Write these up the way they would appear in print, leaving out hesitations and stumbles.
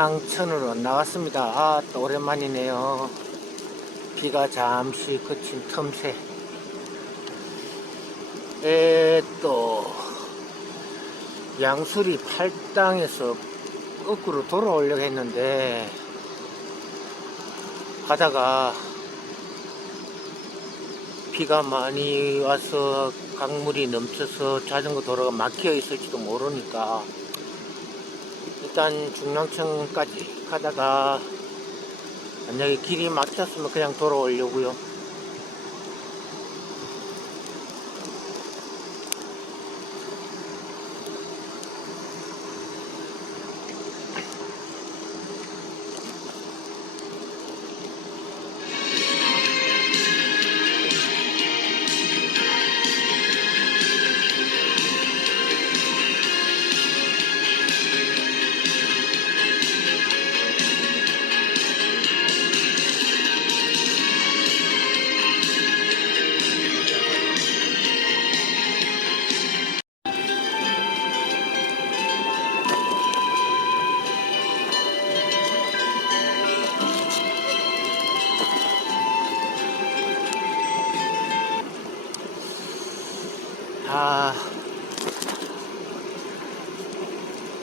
중랑천으로 나왔습니다. 아, 또 오랜만이네요. 비가 잠시 그친 틈새 또 양수리 팔당에서 거꾸로 돌아오려고 했는데 가다가 비가 많이 와서 강물이 넘쳐서 자전거 도로가 막혀 있을지도 모르니까 일단 중랑천까지 가다가 만약에 길이 막혔으면 그냥 돌아오려고요.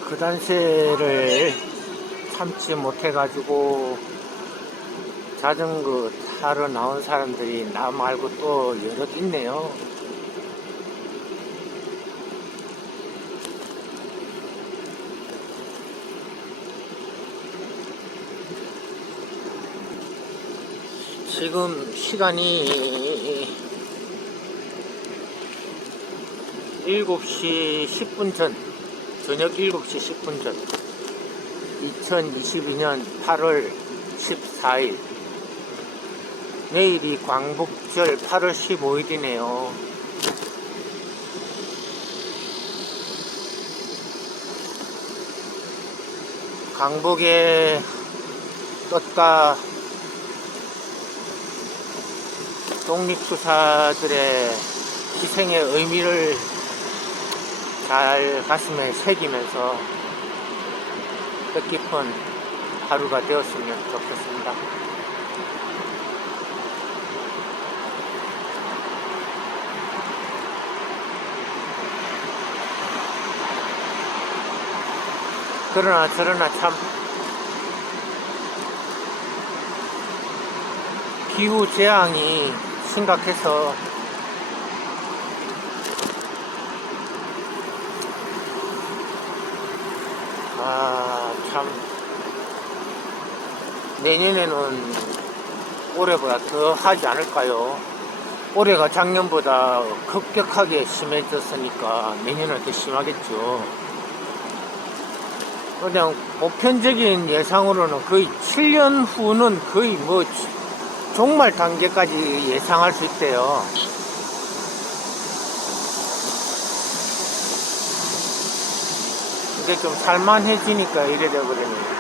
그 단세를 참지 못해가지고 자전거 타러 나온 사람들이 나 말고 또 여럿 있네요. 지금 시간이 7시 10분 전, 저녁 7시 10분 전, 2022년 8월 14일, 내일이 광복절 8월 15일이네요. 광복의 뜻과 독립투사들의 희생의 의미를 잘 가슴에 새기면서 뜻깊은 하루가 되었으면 좋겠습니다. 그러나 저러나 참 기후 재앙이 심각해서 참 내년에는 올해보다 더 하지 않을까요? 올해가 작년보다 급격하게 심해졌으니까 내년은 더 심하겠죠. 그냥 보편적인 예상으로는 거의 7년 후는 거의 뭐 종말 단계까지 예상할 수 있대요. 근데 좀 살만해지니까 이래 돼버리네.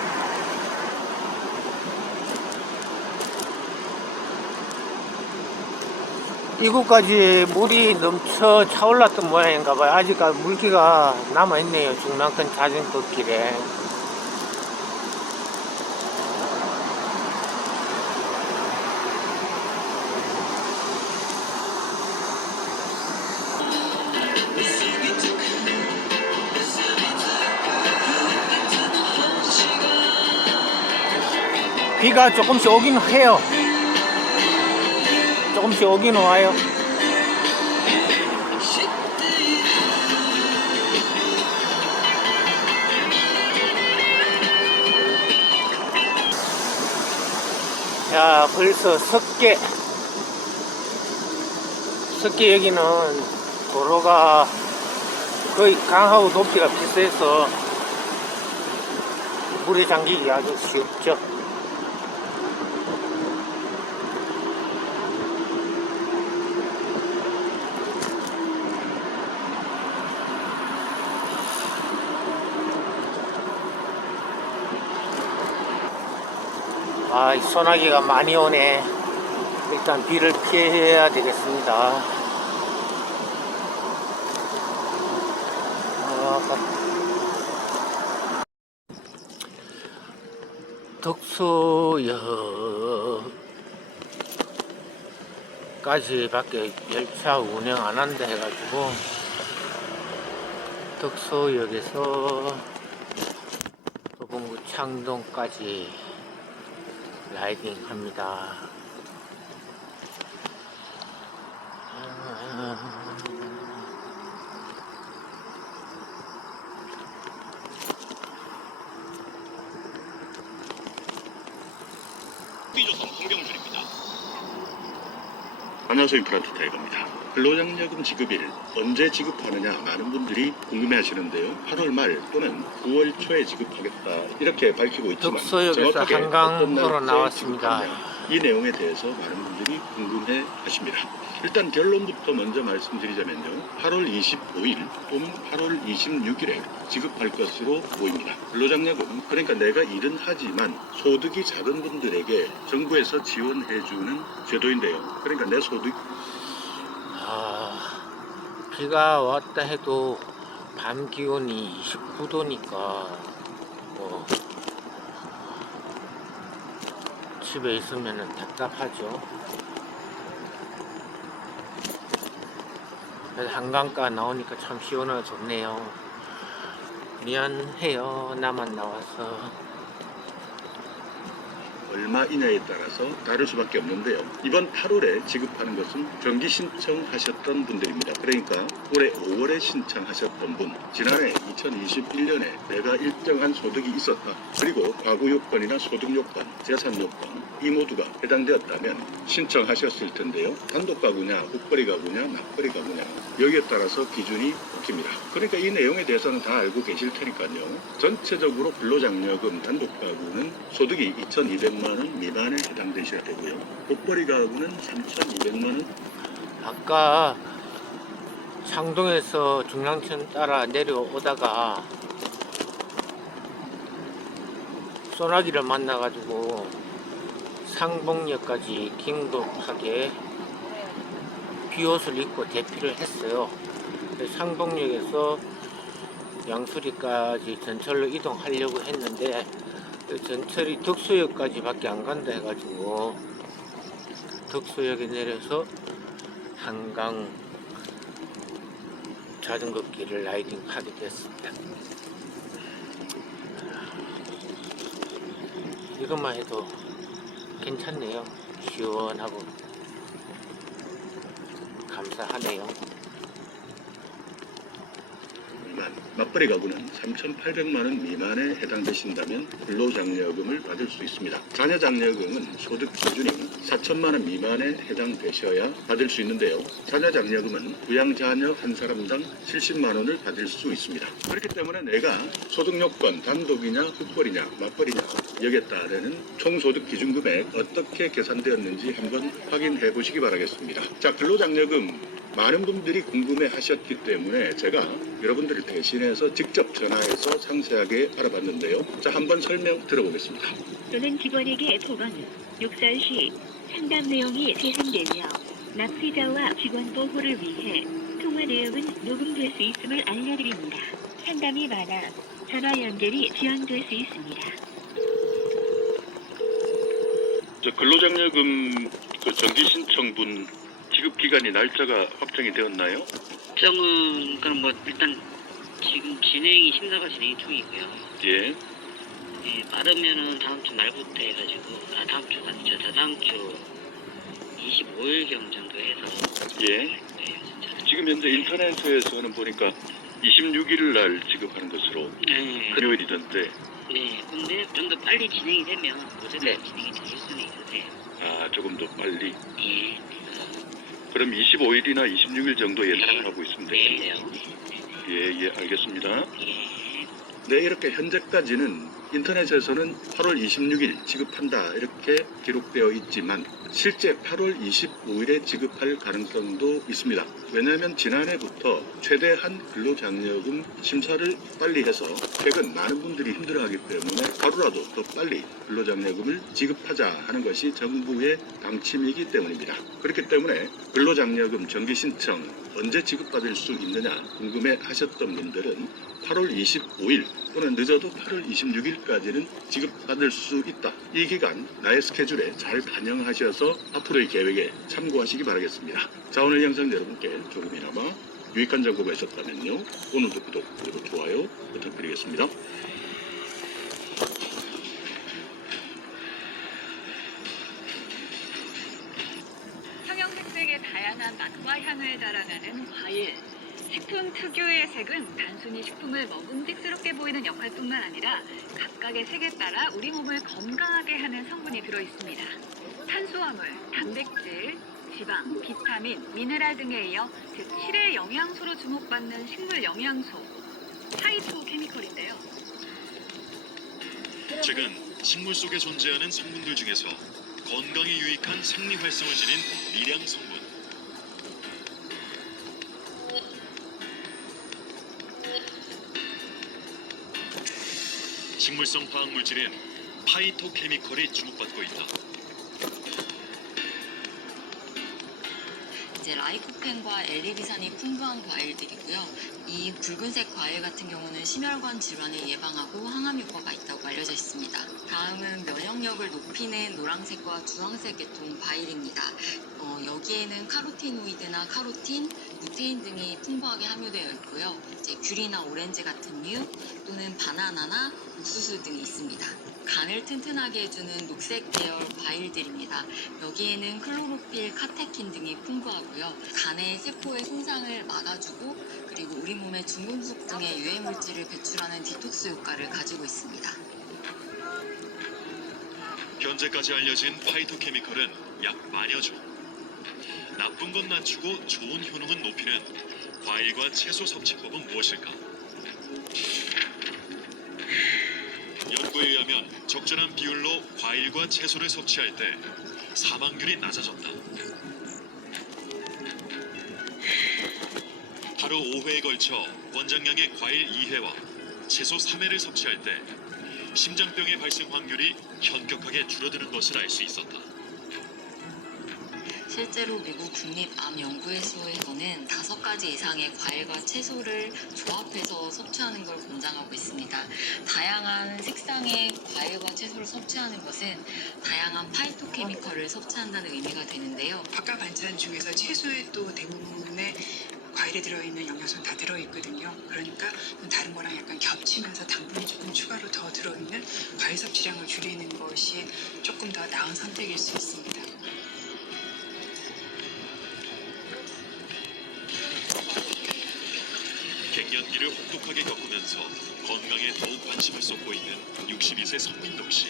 이곳까지 물이 넘쳐 차올랐던 모양인가봐요. 아직 물기가 남아있네요. 중랑천 자전거 길에. 비가 조금씩 오긴 해요. 조금씩 오긴 와요. 자, 벌써 석계 여기는 도로가 거의 강하고 높이가 비슷해서 물에 잠기기 아주 쉽죠. 이 소나기가 많이 오네. 일단 비를 피해야 되겠습니다. 덕소역까지밖에 열차 운행 안 한다 해가지고 덕소역에서 도봉구 창동까지 라이딩 합니다. 조선 홍경준입니다. 안녕하세요. 인프란트 타이거입니다. 근로장려금 지급일 언제 지급하느냐 많은 분들이 궁금해하시는데요. 8월 말 또는 9월 초에 지급하겠다 이렇게 밝히고 있지만 덕소역에서 정확하게 한강으로 어떤 날짜에 나왔습니다. 지급하느냐, 이 내용에 대해서 많은 분들이 궁금해하십니다. 일단 결론부터 먼저 말씀드리자면요. 8월 25일 또는 8월 26일에 지급할 것으로 보입니다. 근로장려금, 그러니까 내가 일은 하지만 소득이 작은 분들에게 정부에서 지원해주는 제도인데요. 그러니까 내 소득 비가 왔다 해도 밤 기온이 29도니까 뭐 집에 있으면 답답하죠. 그래서 한강가 나오니까 참 시원하고 좋네요. 미안해요. 나만 나와서. 얼마이냐에 따라서 다를 수밖에 없는데요. 이번 8월에 지급하는 것은 정기 신청하셨던 분들입니다. 그러니까 올해 5월에 신청하셨던 분, 지난해 2021년에 내가 일정한 소득이 있었다. 그리고 과구 요건이나 소득 요건, 재산 요건 이 모두가 해당되었다면 신청하셨을 텐데요. 단독 가구냐, 국거리 가구냐, 맞거리 가구냐 여기에 따라서 기준이 바뀝니다. 그러니까 이 내용에 대해서는 다 알고 계실 테니까요. 전체적으로 근로장려금 단독 가구는 소득이 2,200만 원 미만에 해당되셔야 되고요. 국거리 가구는 3,200만 원. 아까 창동에서 중랑천 따라 내려오다가 소나기를 만나가지고 상봉역까지 긴급하게 비옷을 입고 대피를 했어요. 상봉역에서 양수리까지 전철로 이동하려고 했는데 전철이 덕소역까지밖에 안 간다 해가지고 덕소역에 내려서 한강 자전거 길을 라이딩 하게 됐습니다. 이것만 해도 괜찮네요. 시원하고 감사하네요. 맞벌이 가구는 3,800만 원 미만에 해당되신다면 근로장려금을 받을 수 있습니다. 자녀장려금은 소득 기준이 4천만 원 미만에 해당되셔야 받을 수 있는데요. 자녀장려금은 부양자녀 한 사람당 70만 원을 받을 수 있습니다. 그렇기 때문에 내가 소득 요건 단독이냐 국벌이냐 맞벌이냐 여기에 따르는 총소득 기준금액 어떻게 계산되었는지 한번 확인해 보시기 바라겠습니다. 자, 근로장려금 많은 분들이 궁금해 하셨기 때문에 제가 여러분들을 대신해서 직접 전화해서 상세하게 알아봤는데요. 자, 한번 설명 들어보겠습니다. 또는 직원에게 보건, 욕설 시 상담 내용이 재생되며 납세자와 직원 보호를 위해 통화 내용은 녹음될 수 있음을 알려드립니다. 상담이 많아 전화 연결이 지연될 수 있습니다. 저 근로장려금 그 정기 신청분 지급 기간이 날짜가 확정이 되었나요? 일정은 뭐 일단 지금 심사가 진행 중이고요. 예. 예, 빠르면은 다음 주 말부터 해가지고 다음 주가 아니죠. 다다음 주 25일경 정도 해서 예. 네, 지금 현재 인터넷에서는 보니까 26일 날 지급하는 것으로 네, 금요일이던데. 네, 근데 좀 더 빨리 진행이 되면 어제까지 진행이 될 수는 있으세요. 아, 조금 더 빨리. 예, 그럼 25일이나 26일 정도 예상을 하고 있으면 네, 되겠네요. 네, 예, 알겠습니다. 예. 네, 이렇게 현재까지는 인터넷에서는 8월 26일 지급한다 이렇게 기록되어 있지만 실제 8월 25일에 지급할 가능성도 있습니다. 왜냐하면 지난해부터 최대한 근로장려금 심사를 빨리 해서 최근 많은 분들이 힘들어하기 때문에 하루라도 더 빨리 근로장려금을 지급하자 하는 것이 정부의 방침이기 때문입니다. 그렇기 때문에 근로장려금 정기 신청 언제 지급받을 수 있느냐 궁금해 하셨던 분들은 8월 25일 또는 늦어도 8월 26일 30일까지는 지급받을 수 있다. 이 기간 나의 스케줄에 잘 반영하셔서 앞으로의 계획에 참고하시기 바라겠습니다. 자, 오늘 영상 여러분께 조금이나마 유익한 정보가 있었다면요. 오늘도 구독 그리고 좋아요 부탁드리겠습니다. 청양색색의 다양한 맛과 향을 자랑하는 과일. 식품 특유의 색은 단순히 식품을 먹음직스럽게 보이는 역할뿐만 아니라 각각의 색에 따라 우리 몸을 건강하게 하는 성분이 들어있습니다. 탄수화물, 단백질, 지방, 비타민, 미네랄 등에 이어 제7의 영양소로 주목받는 식물 영양소, 파이토케미컬인데요. 최근 식물 속에 존재하는 성분들 중에서 건강에 유익한 생리 활성을 지닌 미량 성분, 식물성 화학 물질인 파이토케미컬이 주목받고 있다. 이제 라이코펜과 엘리비산이 풍부한 과일들이고요. 이 붉은색 과일 같은 경우는 심혈관 질환을 예방하고 항암 효과가 있다고 알려져 있습니다. 다음은 면역력을 높이는 노란색과 주황색 계통 과일입니다. 여기에는 카로티노이드나 카로틴, 루테인 등이 풍부하게 함유되어 있고요. 이제 귤이나 오렌지 같은 류 또는 바나나나 옥수수 등이 있습니다. 간을 튼튼하게 해주는 녹색 계열 과일들입니다. 여기에는 클로로필, 카테킨 등이 풍부하고요. 간의 세포의 손상을 막아주고 그리고 우리 몸에 중금속 등의 유해 물질을 배출하는 디톡스 효과를 가지고 있습니다. 현재까지 알려진 파이토케미컬은 약 만여 종. 나쁜 건 낮추고 좋은 효능은 높이는 과일과 채소 섭취법은 무엇일까? 연구에 의하면 적절한 비율로 과일과 채소를 섭취할 때 사망률이 낮아졌다. 하루 5회에 걸쳐 권장량의 과일 2회와 채소 3회를 섭취할 때 심장병의 발생 확률이 현격하게 줄어드는 것을 알 수 있었다. 실제로 미국 국립암연구소에서는 5가지 이상의 과일과 채소를 조합해서 섭취하는 걸 권장하고 있습니다. 다양한 색상의 과일과 채소를 섭취하는 것은 다양한 파이토케미컬을 섭취한다는 의미가 되는데요. 바깥 반찬 중에서 채소에 또 대부분의 과일에 들어있는 영양소는 다 들어있거든요. 그러니까 다른 거랑 약간 겹치면서 당분이 조금 추가로 더 들어있는 과일 섭취량을 줄이는 것이 조금 더 나은 선택일 수 있습니다. 갱년기를 혹독하게 겪으면서 건강에 더욱 관심을 쏟고 있는 62세 성민덕 씨.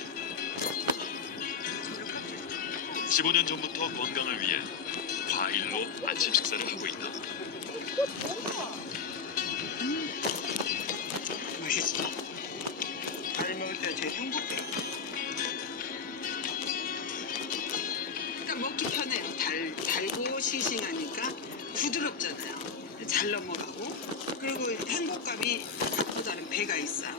15년 전부터 건강을 위해 과일로 아침 식사를 하고 있다. 맛있어. 과일 먹을 때 제일 행복해요. 일단 먹기 편해요. 달고 싱싱하니까 부드럽잖아요. 잘 넘어가고 그리고 행복감이 밥보다는 배가 있어요.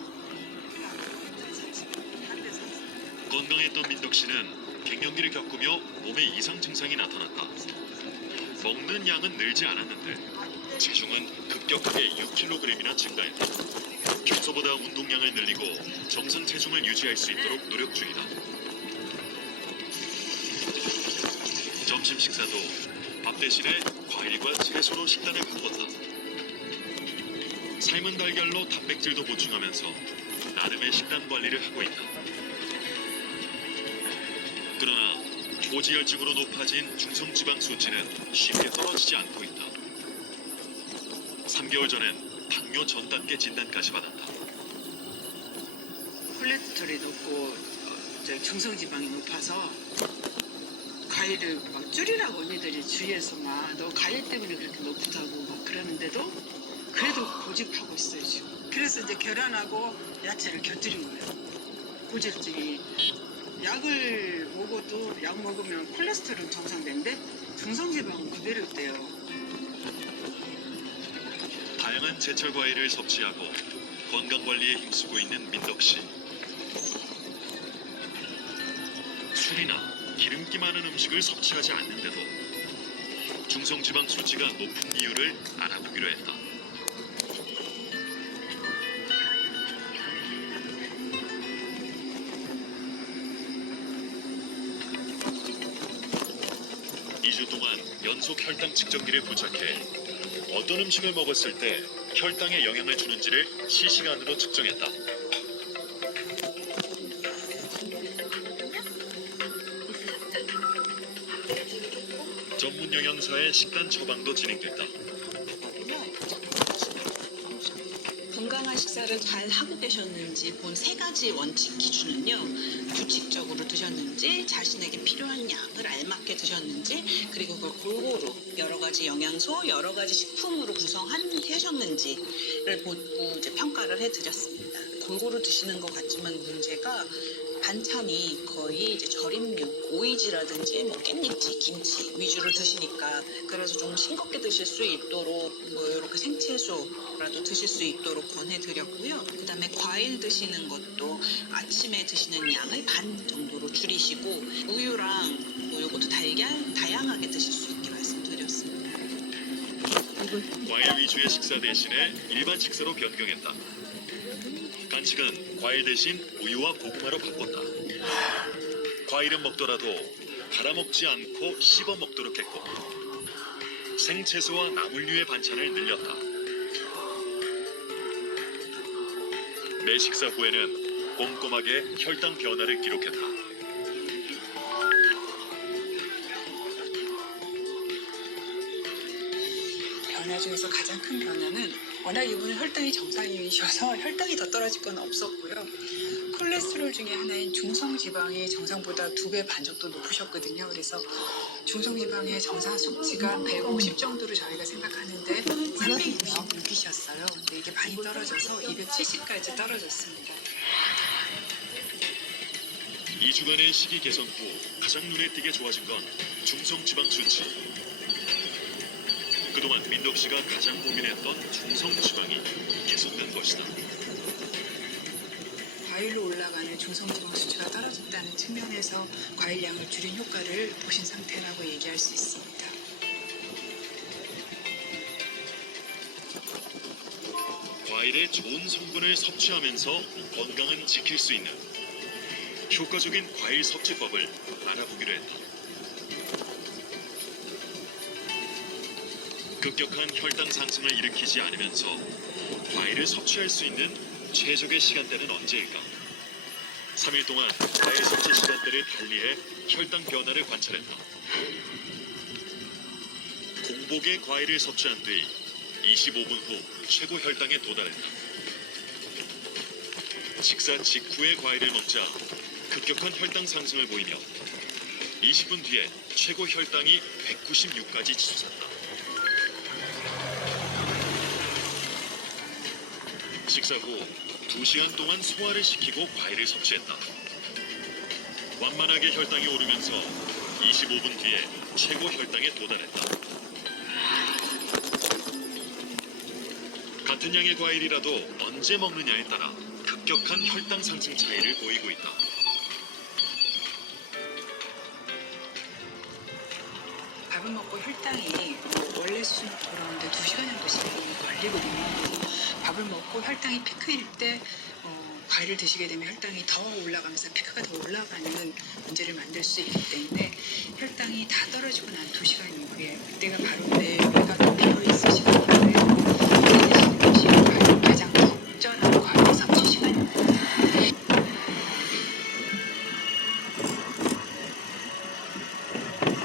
건강했던 민덕 씨는 갱년기를 겪으며 몸에 이상 증상이 나타났다. 먹는 양은 늘지 않았는데 체중은 급격하게 6kg이나 증가했다. 평소보다 운동량을 늘리고 정상 체중을 유지할 수 있도록 노력 중이다. 점심 식사도 밥 대신에 과일과 채소로 식단을 바꿨다. 삶은 달걀로 단백질도 보충하면서 나름의 식단 관리를 하고 있다. 그러나 고지혈증으로 높아진 중성지방 수치는 쉽게 떨어지지 않고 있다. 3개월 전엔 당뇨 전 단계 진단까지 받았다. 콜레스테롤이 높고 중성지방이 높아서 과일을 막 줄이라고 언니들이 주위에서 막 너 과일 때문에 그렇게 높다고 막 그러는데도 그래도 고집하고 있어요 지금. 그래서 이제 계란하고 야채를 곁들인 거예요. 고지혈증이 약을 먹어도 약 먹으면 콜레스테롤 정상되는데 중성지방은 그대로 있대요. 다양한 제철 과일을 섭취하고 건강 관리에 힘쓰고 있는 민덕 씨. 술이나 기름기 많은 음식을 섭취하지 않는데도 중성지방 수치가 높은 이유를 알아보기로 했다. 2주 동안 연속 혈당 측정기를 부착해 어떤 음식을 먹었을 때 혈당에 영향을 주는지를 실시간으로 측정했다. 전문 영양사의 식단 처방도 진행됐다. 건강한 식사를 잘 하고 계셨는지 본 세 가지 원칙 기준은요. 규칙적으로 드셨는지, 자신에게 필요한 양을 알맞게 드셨는지, 그리고 그걸 골고루 여러 가지 영양소, 여러 가지 식품으로 구성하셨는지를 보고 이제 평가를 해드렸습니다. 골고루 드시는 것 같지만 문제가 반찬이 거의 이제 절임류, 오이지라든지 뭐 깻잎지, 김치 위주로 드시니까 그래서 좀 싱겁게 드실 수 있도록 뭐 이렇게 생채소라도 드실 수 있도록 권해드렸고요. 그다음에 과일 드시는 것도 아침에 드시는 양을 반 정도로 줄이시고 우유랑 뭐 요것도 달걀 다양하게 드실 수 있게 말씀드렸습니다. 과일 위주의 식사 대신에 일반 식사로 변경했다. 간식은 과일 대신 우유와 고구마로 바꿨다. 과일은 먹더라도 갈아 먹지 않고 씹어 먹도록 했고, 생채소와 나물류의 반찬을 늘렸다. 매 식사 후에는 꼼꼼하게 혈당 변화를 기록했다. 변화 중에서 가장 큰 변화는 워낙 이분은 혈당이 정상이셔서 혈당이 더 떨어질 건 없었고요. 콜레스테롤 중에 하나인 중성지방이 정상보다 2배 반 정도 높으셨거든요. 그래서 중성지방의 정상 수치가 150 정도로 저희가 생각하는데 326이셨어요. 근데 이게 많이 떨어져서 270까지 떨어졌습니다. 2주간의 식이 개선 후 가장 눈에 띄게 좋아진 건 중성지방 수치. 그동안 민덕 씨가 가장 고민했던 중성지방이 개선된 것이다. 과일로 올라가는 중성지방 수치가 떨어졌다는 측면에서 과일량을 줄인 효과를 보신 상태라고 얘기할 수 있습니다. 과일의 좋은 성분을 섭취하면서 건강은 지킬 수 있는 효과적인 과일 섭취법을 알아보기로 했다. 급격한 혈당 상승을 일으키지 않으면서 과일을 섭취할 수 있는 최적의 시간대는 언제일까? 3일 동안 과일 섭취 시간대를 달리해 혈당 변화를 관찰했다. 공복에 과일을 섭취한 뒤 25분 후 최고 혈당에 도달했다. 식사 직후에 과일을 먹자 급격한 혈당 상승을 보이며 20분 뒤에 최고 혈당이 196까지 치솟았다. 식사 후 2시간 동안 소화를 시키고 과일을 섭취했다. 완만하게 혈당이 오르면서 25분 뒤에 최고 혈당에 도달했다. 같은 양의 과일이라도 언제 먹느냐에 따라 급격한 혈당 상승 차이를 보이고 있다. 밥을 먹고 혈당이 원래 수준으로 돌아오는데 2시간 정도 시간이 걸리거든요. 밥을 먹고 혈당이 피크일 때 과일을 드시게 되면 혈당이 더 올라가면서 피크가 더 올라가는 문제를 만들 수 있기 때문에 혈당이 다 떨어지고 난 2시간 이후에 그때가 바로 뇌가 더 비어있으신 분들 드시는 것이 가장 적절한 과일 섭취 시간입니다.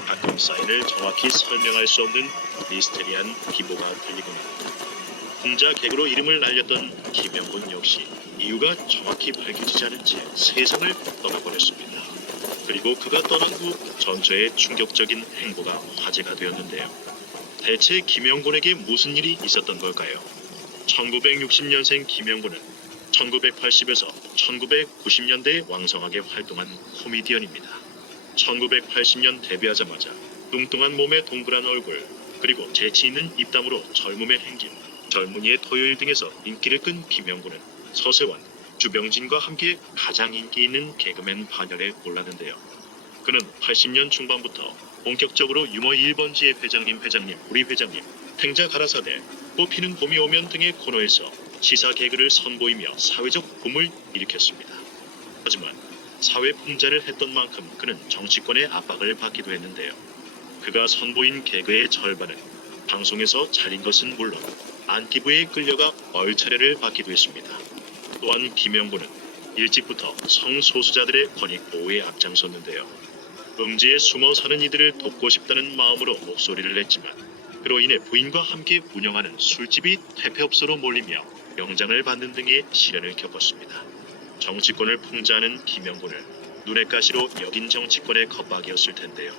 가끔 사인을 정확히 설명할 수 없는 미스테리한 비보가 들리곤 합니다. 혼자 개그로 이름을 날렸던 김영곤 역시 이유가 정확히 밝혀지지 않은 채 세상을 떠나버렸습니다. 그리고 그가 떠난 후 전처의 충격적인 행보가 화제가 되었는데요. 대체 김영곤에게 무슨 일이 있었던 걸까요? 1960년생 김영곤은 1980에서 1990년대에 왕성하게 활동한 코미디언입니다. 1980년 데뷔하자마자 뚱뚱한 몸에 동그란 얼굴, 그리고 재치 있는 입담으로 젊음의 행진, 젊은이의 토요일 등에서 인기를 끈 김영곤은 서세원, 주병진과 함께 가장 인기 있는 개그맨 반열에 올랐는데요. 그는 80년 중반부터 본격적으로 유머 1번지의 회장님, 우리 회장님, 탱자 가라사대, 꽃피는 봄이 오면 등의 코너에서 시사 개그를 선보이며 사회적 붐을 일으켰습니다. 하지만 사회 풍자를 했던 만큼 그는 정치권의 압박을 받기도 했는데요. 그가 선보인 개그의 절반은 방송에서 잘린 것은 물론 안기부에 끌려가 얼차례를 받기도 했습니다. 또한 김영곤은 일찍부터 성소수자들의 권익 보호에 앞장섰는데요. 음지에 숨어 사는 이들을 돕고 싶다는 마음으로 목소리를 냈지만 그로 인해 부인과 함께 운영하는 술집이 퇴폐업소로 몰리며 영장을 받는 등의 시련을 겪었습니다. 정치권을 풍자하는 김영곤을 눈의 가시로 여긴 정치권의 겁박이었을 텐데요.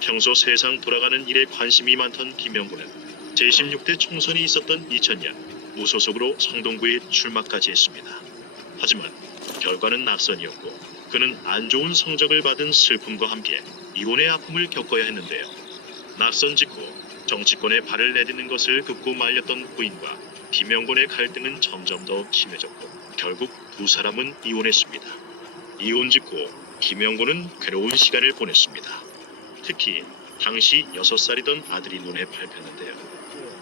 평소 세상 돌아가는 일에 관심이 많던 김영곤은 제16대 총선이 있었던 2000년 무소속으로 성동구에 출마까지 했습니다. 하지만 결과는 낙선이었고 그는 안 좋은 성적을 받은 슬픔과 함께 이혼의 아픔을 겪어야 했는데요. 낙선 직후 정치권에 발을 내딛는 것을 급고 말렸던 부인과 김영곤의 갈등은 점점 더 심해졌고 결국 두 사람은 이혼했습니다. 이혼 직후 김영곤은 괴로운 시간을 보냈습니다. 특히 당시 6살이던 아들이 눈에 밟혔는데요.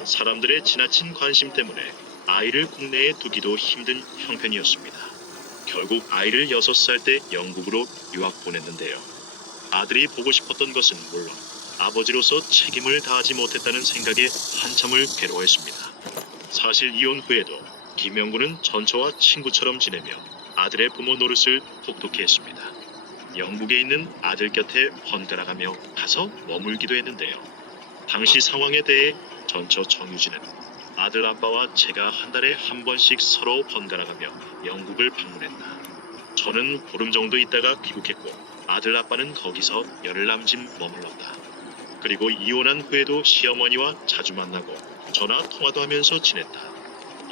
사람들의 지나친 관심 때문에 아이를 국내에 두기도 힘든 형편이었습니다. 결국 아이를 6살 때 영국으로 유학 보냈는데요. 아들이 보고 싶었던 것은 물론 아버지로서 책임을 다하지 못했다는 생각에 한참을 괴로워했습니다. 사실 이혼 후에도 김영곤은 전처와 친구처럼 지내며 아들의 부모 노릇을 똑똑히 했습니다. 영국에 있는 아들 곁에 번갈아가며 가서 머물기도 했는데요. 당시 상황에 대해 전처 정유진은 아들 아빠와 제가 한 달에 한 번씩 서로 번갈아가며 영국을 방문했다. 저는 보름 정도 있다가 귀국했고 아들 아빠는 거기서 열흘 남짓 머물렀다. 그리고 이혼한 후에도 시어머니와 자주 만나고 전화 통화도 하면서 지냈다.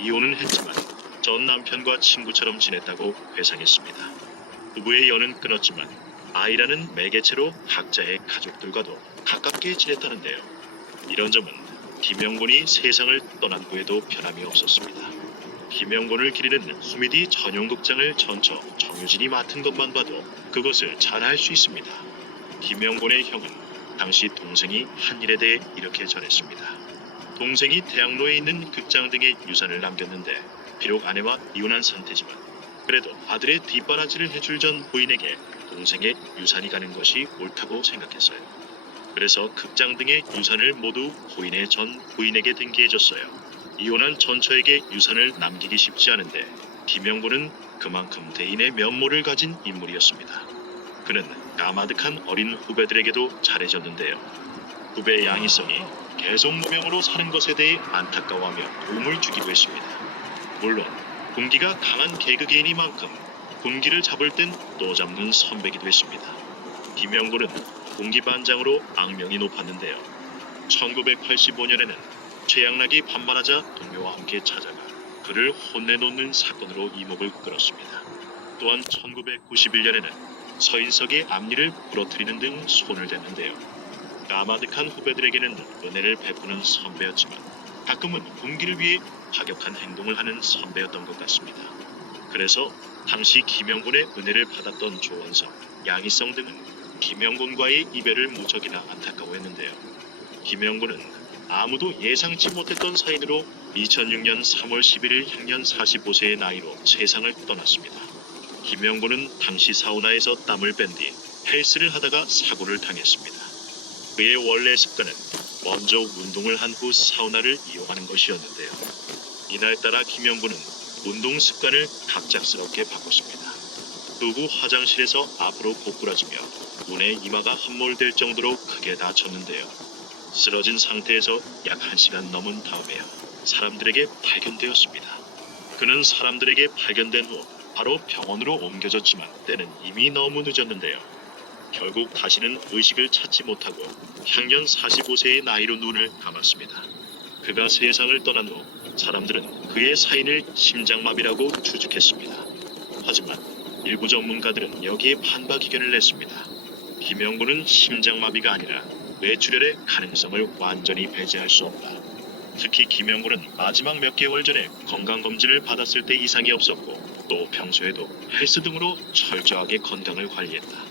이혼은 했지만 전 남편과 친구처럼 지냈다고 회상했습니다. 부부의 연은 끊었지만 아이라는 매개체로 각자의 가족들과도 가깝게 지냈다는데요. 이런 점은 김영곤이 세상을 떠난 후에도 변함이 없었습니다. 김영곤을 기리는 코미디 전용 극장을 전처 정유진이 맡은 것만 봐도 그것을 잘 알 수 있습니다. 김영곤의 형은 당시 동생이 한 일에 대해 이렇게 전했습니다. 동생이 대학로에 있는 극장 등의 유산을 남겼는데 비록 아내와 이혼한 상태지만 그래도 아들의 뒷바라지를 해줄 전 부인에게 동생의 유산이 가는 것이 옳다고 생각했어요. 그래서 극장 등의 유산을 모두 부인의 전 부인에게 등기해줬어요. 이혼한 전처에게 유산을 남기기 쉽지 않은데 김영곤은 그만큼 대인의 면모를 가진 인물이었습니다. 그는 까마득한 어린 후배들에게도 잘해줬는데요. 후배 양희성이 계속 무명으로 사는 것에 대해 안타까워하며 도움을 주기도 했습니다. 물론 군기가 강한 개그계이니만큼 군기를 잡을 땐 또 잡는 선배기도 했습니다. 김영곤은 군기 반장으로 악명이 높았는데요. 1985년에는 최양락이 반말하자 동료와 함께 찾아가 그를 혼내놓는 사건으로 이목을 끌었습니다. 또한 1991년에는 서인석의 앞니를 부러뜨리는 등 손을 댔는데요. 까마득한 후배들에게는 은혜를 베푸는 선배였지만 가끔은 군기를 위해 파격한 행동을 하는 선배였던 것 같습니다. 그래서 당시 김영곤의 은혜를 받았던 조원석, 양희성 등은 김영곤과의 이별을 무척이나 안타까워했는데요. 김영곤은 아무도 예상치 못했던 사인으로 2006년 3월 11일 향년 45세의 나이로 세상을 떠났습니다. 김영곤은 당시 사우나에서 땀을 뺀 뒤 헬스를 하다가 사고를 당했습니다. 그의 원래 습관은 먼저 운동을 한 후 사우나를 이용하는 것이었는데요. 이날따라 김영곤은 운동 습관을 갑작스럽게 바꿨습니다. 그 후 화장실에서 앞으로 고꾸라지며 눈에 이마가 함몰될 정도로 크게 다쳤는데요. 쓰러진 상태에서 약 1시간 넘은 다음에야 사람들에게 발견되었습니다. 그는 사람들에게 발견된 후 바로 병원으로 옮겨졌지만 때는 이미 너무 늦었는데요. 결국 다시는 의식을 찾지 못하고 향년 45세의 나이로 눈을 감았습니다. 그가 세상을 떠난 후 사람들은 그의 사인을 심장마비라고 추측했습니다. 하지만 일부 전문가들은 여기에 반박 의견을 냈습니다. 김영곤은 심장마비가 아니라 뇌출혈의 가능성을 완전히 배제할 수 없다. 특히 김영곤은 마지막 몇 개월 전에 건강검진을 받았을 때 이상이 없었고 또 평소에도 헬스 등으로 철저하게 건강을 관리했다.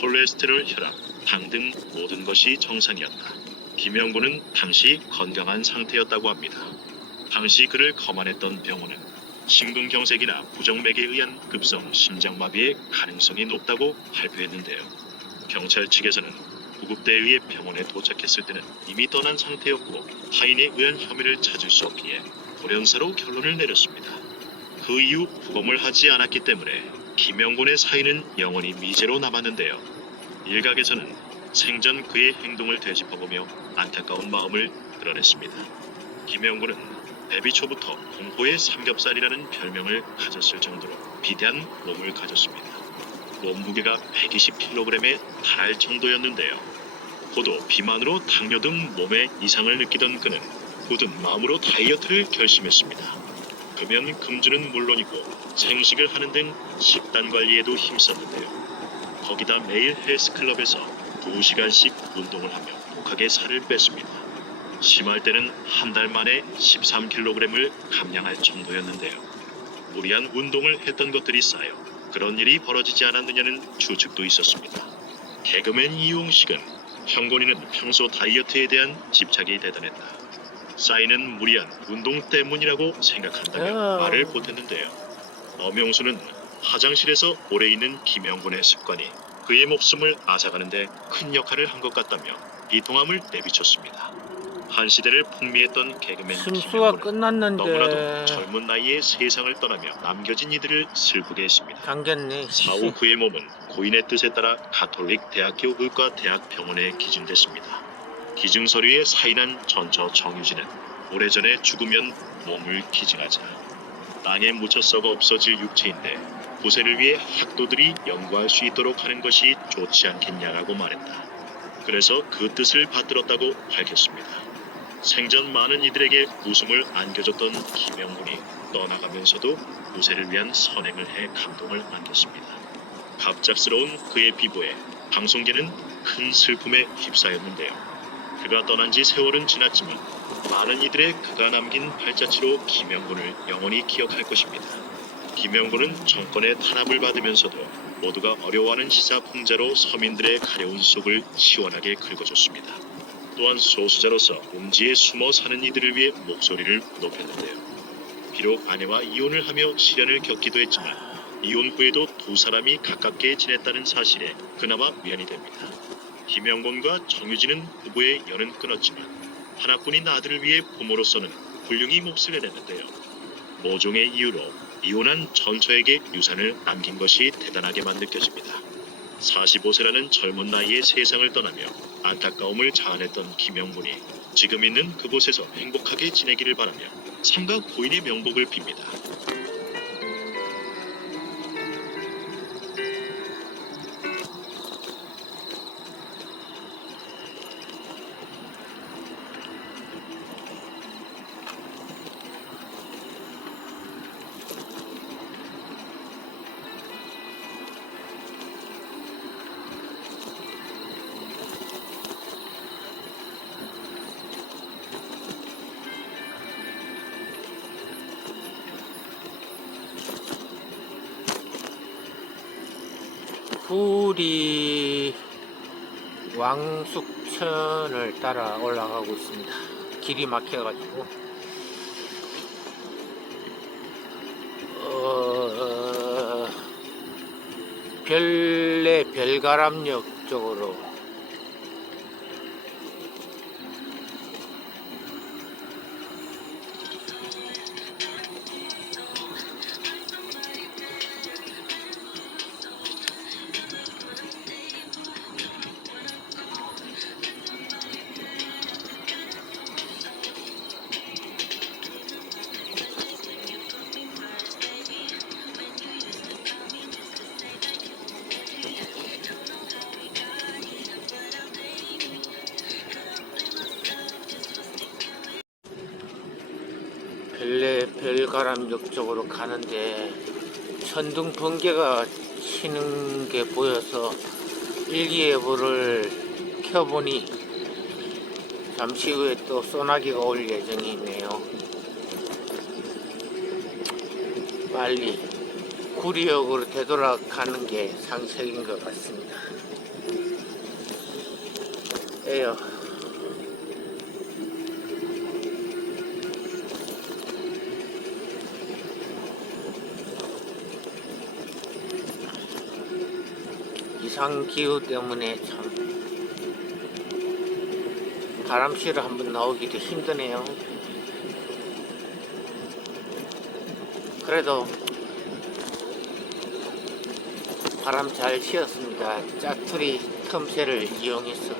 콜레스테롤, 혈압, 당 등 모든 것이 정상이었다. 김영곤은 당시 건강한 상태였다고 합니다. 당시 그를 검안했던 병원은 심근경색이나 부정맥에 의한 급성 심장마비의 가능성이 높다고 발표했는데요. 경찰 측에서는 구급대에 의해 병원에 도착했을 때는 이미 떠난 상태였고 타인에 의한 혐의를 찾을 수 없기에 돌연사로 결론을 내렸습니다. 그 이후 부검을 하지 않았기 때문에 김영곤의 사인은 영원히 미제로 남았는데요. 일각에서는 생전 그의 행동을 되짚어보며 안타까운 마음을 드러냈습니다. 김영곤은 데뷔 초부터 공포의 삼겹살이라는 별명을 가졌을 정도로 비대한 몸을 가졌습니다. 몸무게가 120kg에 달할 정도였는데요. 고도, 비만으로 당뇨 등 몸에 이상을 느끼던 그는 굳은 마음으로 다이어트를 결심했습니다. 금연 금주는 물론이고 생식을 하는 등 식단 관리에도 힘썼는데요. 거기다 매일 헬스클럽에서 2시간씩 운동을 하며 독하게 살을 뺐습니다. 심할 때는 한 달 만에 13kg을 감량할 정도였는데요. 무리한 운동을 했던 것들이 쌓여 그런 일이 벌어지지 않았느냐는 추측도 있었습니다. 개그맨 이용식은 형곤이는 평소 다이어트에 대한 집착이 대단했다. 쌓이는 무리한 운동 때문이라고 생각한다며 말을 보탰는데요. 엄영수는 화장실에서 오래 있는 김영곤의 습관이 그의 목숨을 앗아가는데 큰 역할을 한 것 같다며 비통함을 내비쳤습니다. 한 시대를 풍미했던 개그맨 심수가 김영곤은 끝났는데 너무나도 젊은 나이에 세상을 떠나며 남겨진 이들을 슬프게 했습니다. 당겼네. 사후 그의 몸은 고인의 뜻에 따라 가톨릭 대학교 의과대학 병원에 기증됐습니다. 기증 서류에 사인한 전처 정유진은 오래전에 죽으면 몸을 기증하자. 땅에 묻혀 썩어 없어질 육체인데 구세를 위해 학도들이 연구할 수 있도록 하는 것이 좋지 않겠냐라고 말했다. 그래서 그 뜻을 받들었다고 밝혔습니다. 생전 많은 이들에게 웃음을 안겨줬던 김영곤이 떠나가면서도 구세를 위한 선행을 해 감동을 안겼습니다. 갑작스러운 그의 비보에 방송계는 큰 슬픔에 휩싸였는데요. 그가 떠난 지 세월은 지났지만 많은 이들의 그가 남긴 발자취로 김영곤을 영원히 기억할 것입니다. 김영곤은 정권의 탄압을 받으면서도 모두가 어려워하는 시사풍자로 서민들의 가려운 속을 시원하게 긁어줬습니다. 또한 소수자로서 음지에 숨어 사는 이들을 위해 목소리를 높였는데요. 비록 아내와 이혼을 하며 시련을 겪기도 했지만 이혼 후에도 두 사람이 가깝게 지냈다는 사실에 그나마 위안이 됩니다. 김영곤과 정유진은 부부의 연은 끊었지만 하나뿐인 아들을 위해 부모로서는 훌륭히 몫을 내냈는데요. 모종의 이유로 이혼한 전처에게 유산을 남긴 것이 대단하게만 느껴집니다. 45세라는 젊은 나이에 세상을 떠나며 안타까움을 자아냈던 김영곤이 지금 있는 그곳에서 행복하게 지내기를 바라며 삼가 고인의 명복을 빕니다. 구리 왕숙천을 따라 올라가고 있습니다. 길이 막혀가지고 별내 별가람역 쪽으로 별가람역 쪽으로 가는데 천둥 번개가 치는 게 보여서 일기예보를 켜보니 잠시 후에 또 소나기가 올 예정이네요. 빨리 구리역으로 되돌아가는 게 상책인 것 같습니다. 에요. 이상기후 때문에 참 바람 쐬러 한번 나오기도 힘드네요. 그래도 바람 잘 쉬었습니다. 짜투리 틈새를 이용해서.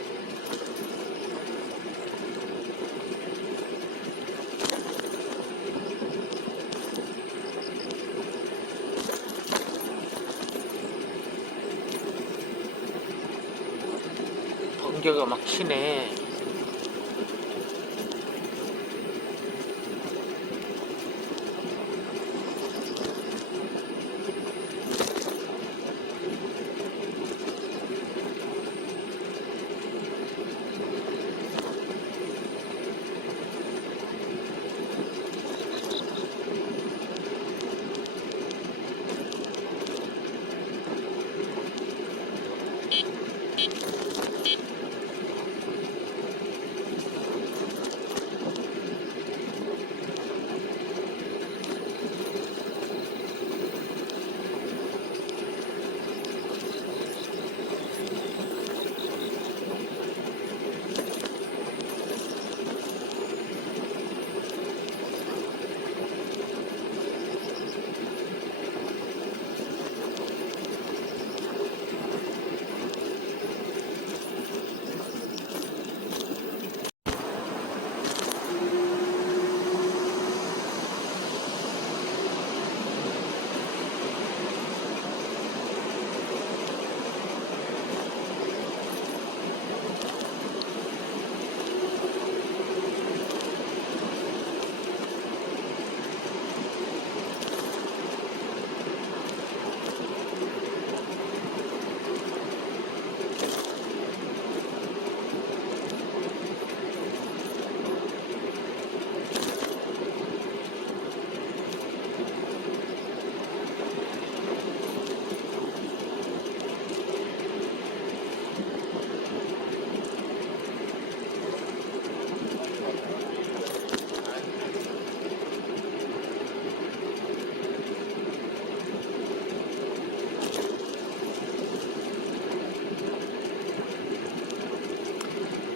번개가 막 치네.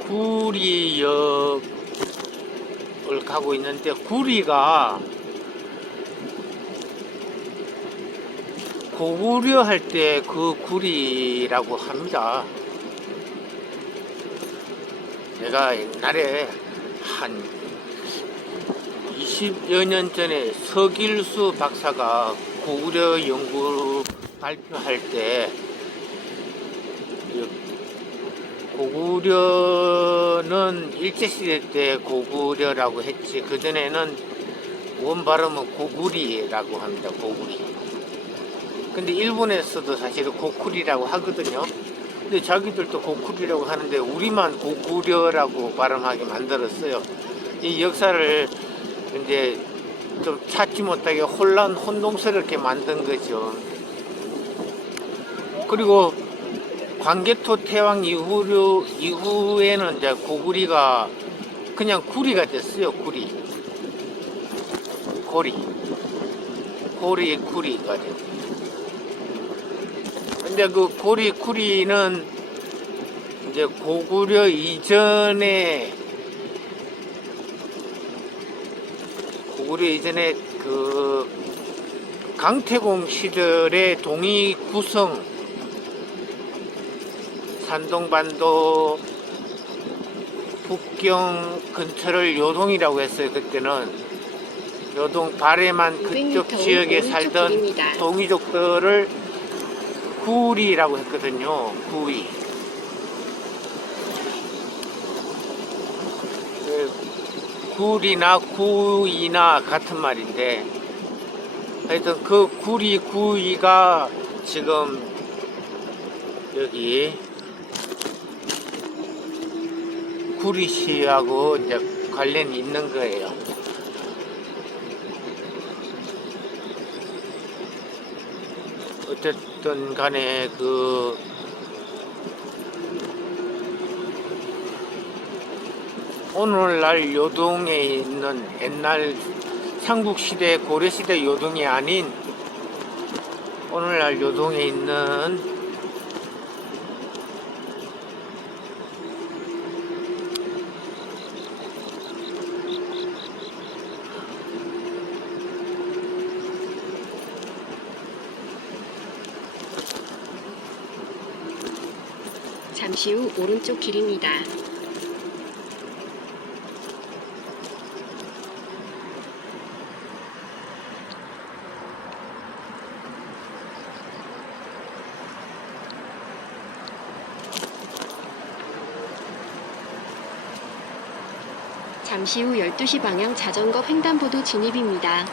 구리역을 가고 있는데, 구리가 고구려 할 때 그 구리라고 합니다. 제가 옛날에 한 20여 년 전에 서길수 박사가 고구려 연구 발표할 때 고구려는 일제시대 때 고구려라고 했지, 그전에는 원 발음은 고구리라고 합니다. 고구리. 근데 일본에서도 사실은 고쿠리라고 하거든요. 근데 자기들도 고쿠리라고 하는데 우리만 고구려라고 발음하게 만들었어요. 이 역사를 이제 좀 찾지 못하게 혼동스럽게 만든 거죠. 그리고 광개토 태왕 이후에는 이제 고구리가 그냥 구리가 됐어요. 구리가 됐어요. 근데 그 구리는 이제 고구려 이전에 그 강태공 시절의 동이 구성, 산동반도 북경 근처를 요동이라고 했어요. 그때는 요동 발해만 그쪽 지역에 살던 동이족들을 구리라고 했거든요. 구리. 구리나 구이나 같은 말인데, 하여튼 그 구이가 지금 여기 구리시하고 이제 관련이 있는 거예요. 어쨌든 간에 그 오늘날 요동에 있는 옛날 삼국시대 고려시대 요동이 아닌 오늘날 요동에 있는 잠시 후 오른쪽 길입니다. 잠시 후 12시 방향 자전거 횡단보도 진입입니다.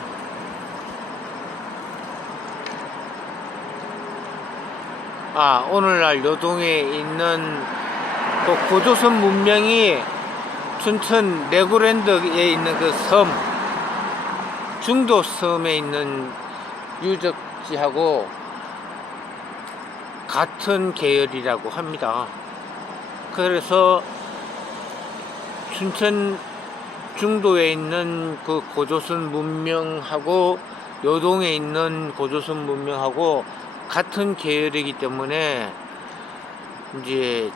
오늘날 요동에 있는 그 고조선 문명이 춘천 레고랜드에 있는 그 섬, 중도 섬에 있는 유적지하고 같은 계열이라고 합니다. 그래서 춘천 중도에 있는 그 고조선 문명하고 요동에 있는 고조선 문명하고 같은 계열이기 때문에 이제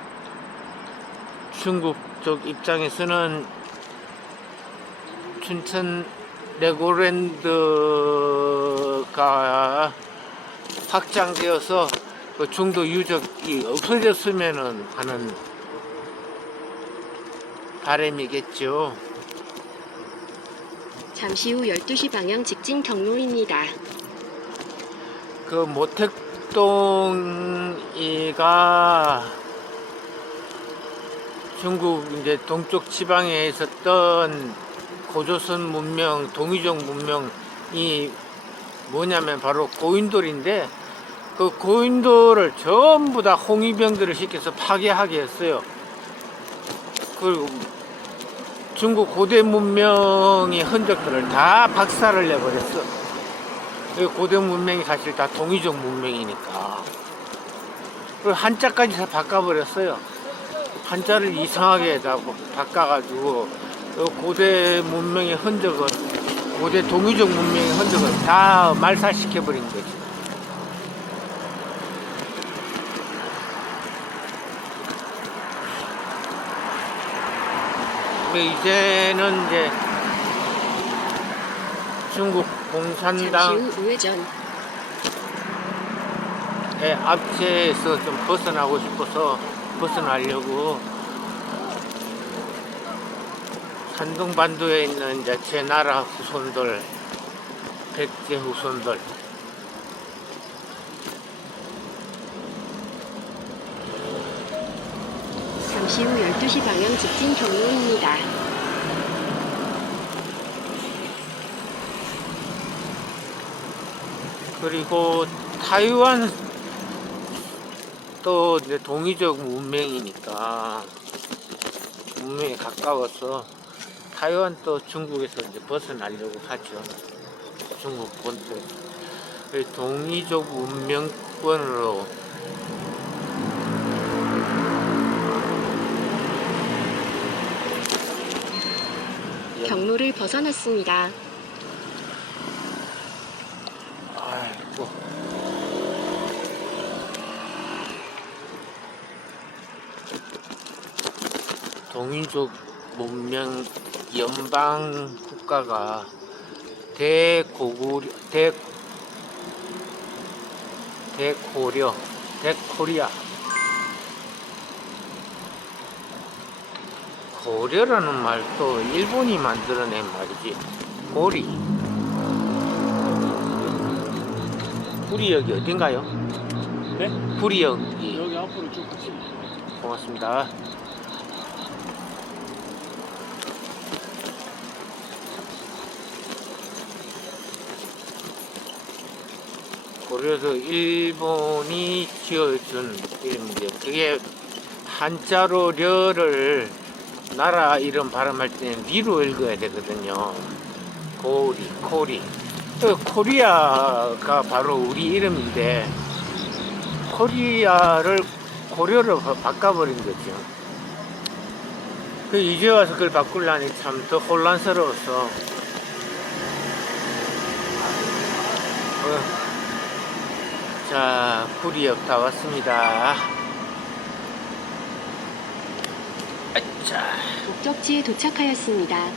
중국 쪽 입장에서는 춘천 레고랜드가 확장되어서 그 중도 유적이 없어졌으면은 하는 바람이겠죠. 잠시 후 12시 방향 직진 경로입니다. 그 모택동이가 중국 이제 동쪽 지방에 있었던 고조선 문명, 동이족 문명이 뭐냐면 바로 고인돌인데, 그 고인돌을 전부 다 홍위병들을 시켜서 파괴하게 했어요. 그리고 중국 고대 문명의 흔적들을 다 박살을 내버렸어. 고대 문명이 사실 다 동이족 문명이니까. 그리고 한자까지 다 바꿔버렸어요. 한자를 이상하게 다 바꿔가지고 고대 문명의 흔적을, 고대 동이족 문명의 흔적을 다 말살시켜버린 거지. 이제는 이제 중국 공산당의 잠시 후 우회전. 압제에서 좀 벗어나고 싶어서 벗어나려고 산둥반도에 있는 이제 제 나라 후손들, 백제 후손들, 잠시 후 12시 방향 직진 경로입니다. 그리고 타이완 또 이제 동이족 문명이니까 문명에 가까워서 타이완 또 중국에서 이제 벗어나려고 하죠. 중국 본토. 동이족 문명권으로 경로를 벗어났습니다. 아이고. 동이족 문명 연방 국가가 대코리아. 고려라는 말도 일본이 만들어낸 말이지. 구리역이 어딘가요? 네? 구리역이. 여기 앞으로 쭉 가시면 고맙습니다. 고려도 일본이 지어준 이름인데, 그게 한자로 려를 나라 이름 발음할 때는 리로 읽어야 되거든요. 코리. 코리아가 바로 우리 이름인데 코리아를 고려로 바꿔버린 거죠. 이제 와서 그걸 바꾸려니 참 더 혼란스러워서 자, 구리역 다 왔습니다. 목적지에 도착하였습니다.